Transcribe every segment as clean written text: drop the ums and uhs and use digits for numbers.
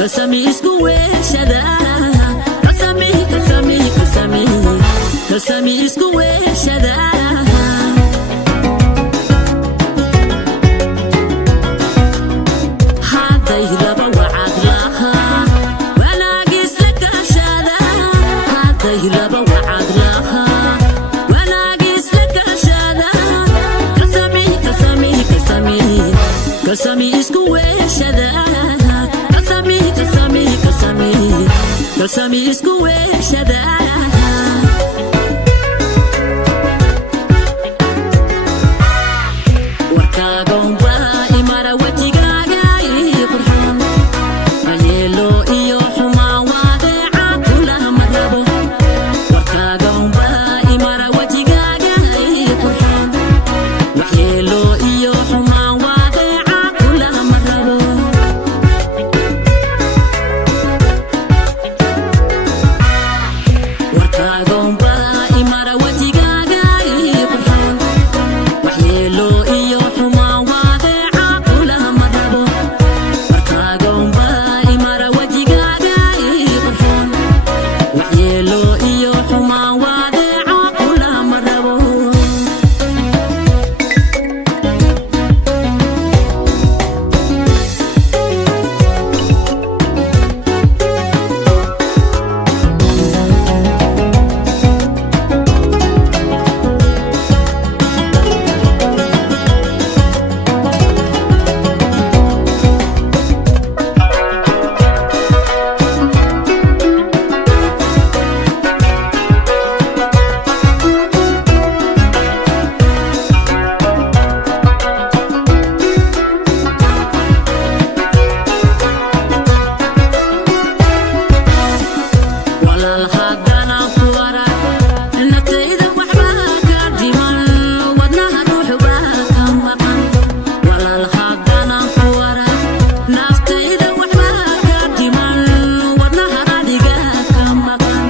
Kasami isku weeshada Kasami isku weeshada Haday laba wacad laha wanaagis la kaashada Haday laba wacad laha wanaagis la kaashada Kasami isku weeshada Kasami isku weeshada Warkaagonba imara wajigaaga ii qurxan Ayeelo iyo xumaa waadeeca kulaha marabo Warkaagonba imara wajigaaga ii qurxan Waxyeelo iyo xumaa waadeeca kulaha marabo Warkaagonba imara wajigaaga ii qurxan Waxyeelo iyo xumaa waadeeca kulaha marabo Warkaagonba imara wajigaaga ii qurxan Waxyeelo iyo xumaa waadeeca kulaha marabo Walal haddana ku warar naftayda waxba ka dhiman wadnaha ruuxba ka maqan Walal haddana ku warar naftayda waxba ka dhiman wadnaha adiga ka maqan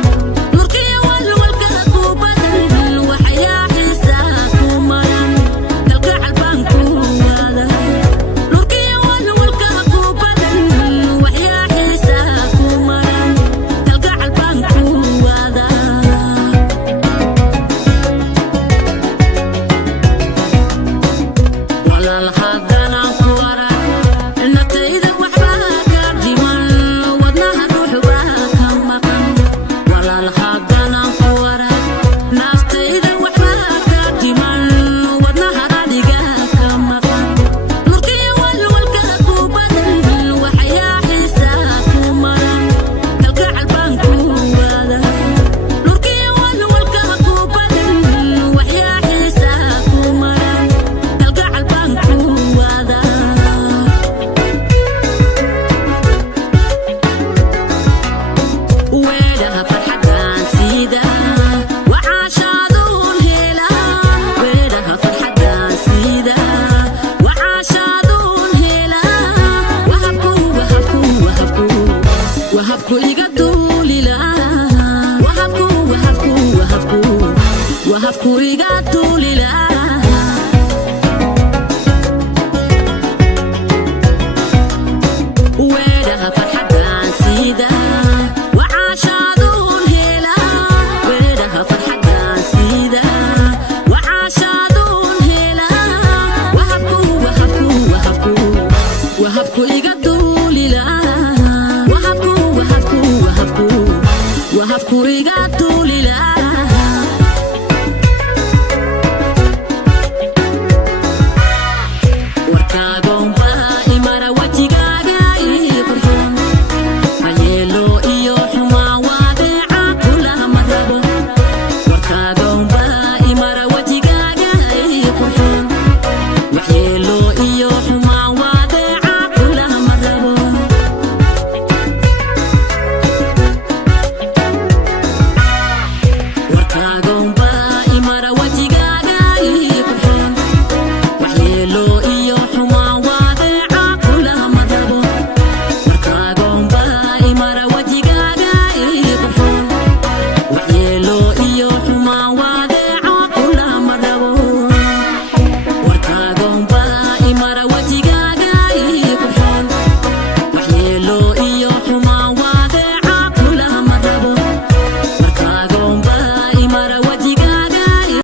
Nurkiya walwalka ku badan waxyaa xiisaa ku maran kalgacal baan ku wada Nurkiya walwalka ku badan waxyaa xiisaa ku maran kalgacal baan ku wada Walal haddana ku warar naftayda waxba ka dhiman wadnaha ruuxba ka maqan Walal haddana ku warar naftayda waxba ka dhiman wadnaha adiga ka maqan Nurkiya walwalka ku badan waxyaa xiisaa ku maran kalgacal baan ku wada Nurkiya walwalka ku badan waxyaa xiisaa ku maran kalgacal baan ku wada Weedhaha farxaddaan sida wacaashaaduun hela Weedhaha farxaddaan sida wacaashaaduun hela Wahabku iga duulila Wahabku iga duulila Weedhaha farxaddaan sida wacaashaaduun hela Weedhaha farxaddaan sida wacaashaaduun hela Wahabku iga duulila Wahabku iga